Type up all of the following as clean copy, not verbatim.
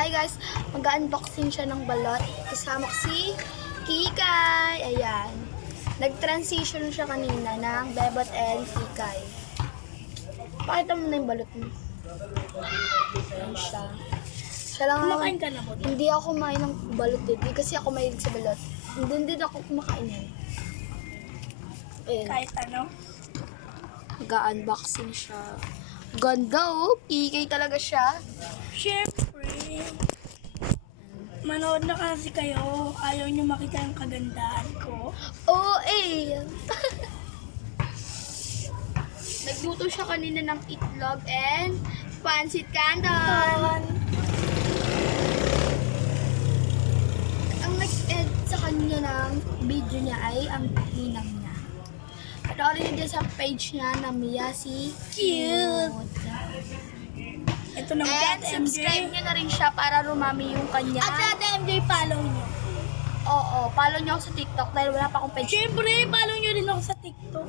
Hi guys, mag-unboxing siya ng balot. Kasama ko si Kikay. Ayan. Nag-transition siya kanina ng Bebot and Kikay. Pakita mo na yung balot mo. Ayan siya. Siya lang Kumakain ka na po? Hindi ako kumain ng balot din. Hindi kasi ako mahilig sa balot. Hindi din ako kumakain yan. Ayan. Kahit ano? Mag-unboxing siya. Ganda oh. Kikay talaga siya. Siyempre. Manood na kasi kayo. Ayaw nyo makita yung kagandahan ko. Oo eh. Nagluto siya kanina ng itlog and pancit canton. Ang nag-edit sa kanya ng video niya ay ang ninang niya. Panoorin niyo dyan sa page niya na Miyasi Cute. Ito na And subscribe niyo na rin siya para rumami yung kanya. At sa MJ, follow nyo. Oo, follow niyo ako sa TikTok dahil wala pa akong page. Siyempre, follow nyo rin ako sa TikTok.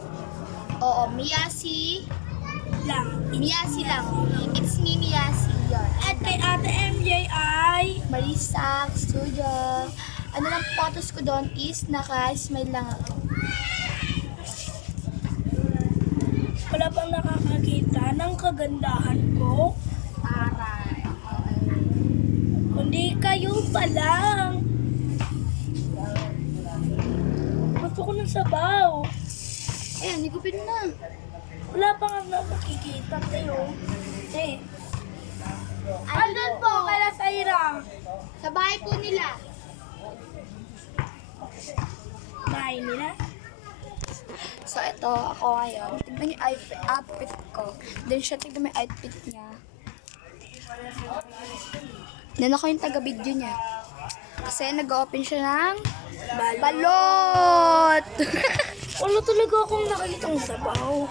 Oo, Miyasi. Miyasi lang. It's me, Miyasi. Yun. At kay Ate MJ ay... Marisa Studio. Ano lang photos ko doon is naka-smile lang ako. Wala pang nakakakita ng kagandahan ko. Aray. Kundi kayo pa lang. Gusto ko ng sabaw. Ayan, higupin na. Wala pa nga nakakikita kayo. Eh. Andun po, kaya sa Ira. Sa bahay po nila. Bahay nila. So, ito, ako ngayon. Tignan yung outfit ko. Then siya, tignan mo yung outfit niya. Then ako yung taga-video niya. Kasi nag-open siya ng balot! Wala talaga akong nakikitang sabaw.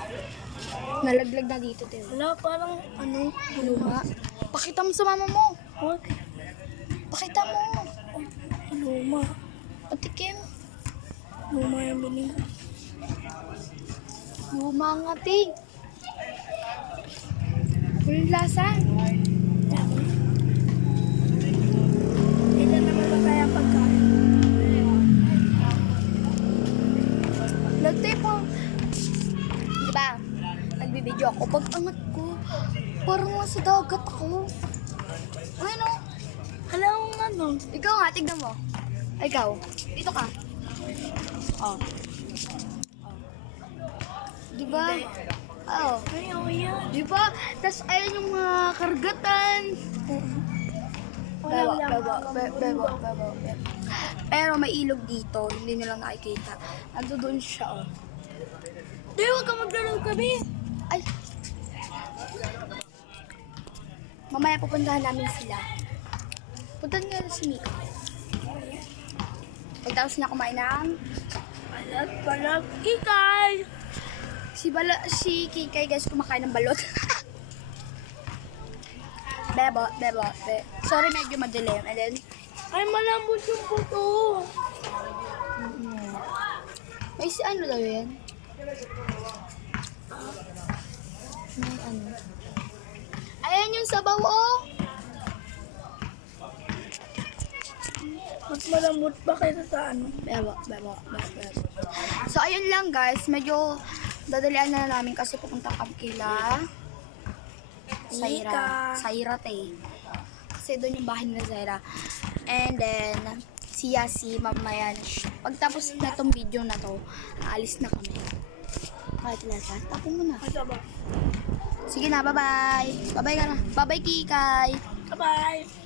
Nalaglag na dito, Teo. Wala, parang ano, Luma. Pakita mo sa mama mo. what? Pakita mo. Luma. Patikim. Luma yung binili. Luma nga, Ting. Walang lasa. Ito naman ba kaya pagkain? Lagtay po. Diba? Nagbibideo ako. Pag angat ko, parang nasa dagat ako. Ano? Alam mo ano? Ikaw nga, tignan mo. Ikaw. Dito ka. Oh. Diba? Oo. Ayaw yan. Diba? Tapos ayun yung mga kargatan. Bebo, bebo, bebo, bebo. Pero may ilog dito. Hindi nila nakikita. Ando doon siya, oh. Di, huwag ka maglalaro kami. Ay! Mamaya pupuntahan namin sila. Puntahan nga si Mika. Pagtapos na kumain ng Balat, Kikay. si Kikay guys kumakain ng balot. Bebo, bebo, sorry medyo madilim. And then, Ay, malambot yung puto. may si ano daw yan? May ano? Ayan yung sabaw, oh! Mas malambot pa kaysa sa ano. Bebo. So, ayun lang guys. Medyo dadalian na namin kasi pupunta kami kila Mika. Saira te. Kasi doon yung bahay nila Zaira. And then, siya si mamaya na siya. Pagtapos na tong video na to, aalis na kami. Kahit lasa, tapon mo na. Ito ba? Sige na, bye-bye. Bye-bye ka na. Bye-bye, Kikay. Bye-bye.